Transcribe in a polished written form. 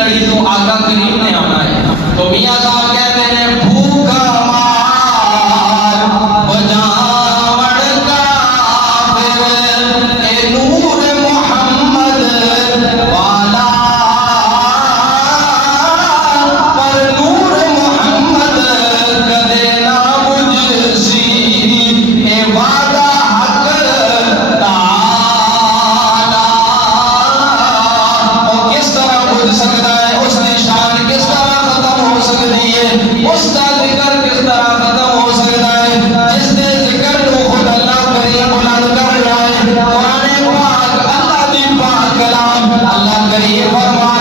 لڑی تو آقا کریم نے آنا ہے. تو میاں صاحب کہتے ہیں بھوکا مار بجاوڑ کافر اے نور محمد والا پر نور محمد کدے نہ بجھسی اے وعدہ حق تعالی. اور کس طرح بجھ سکتا ہے؟ اس کی شان کس طرح ختم ہو سکتی ہے؟ اس کا ذکر کس طرح ختم ہو سکتا ہے؟ جس نے ذکر کو خود اللہ کریم بلند کر رہا ہے. قرآن پاک اللہ دی پاک کلام اللہ کریم فرماتا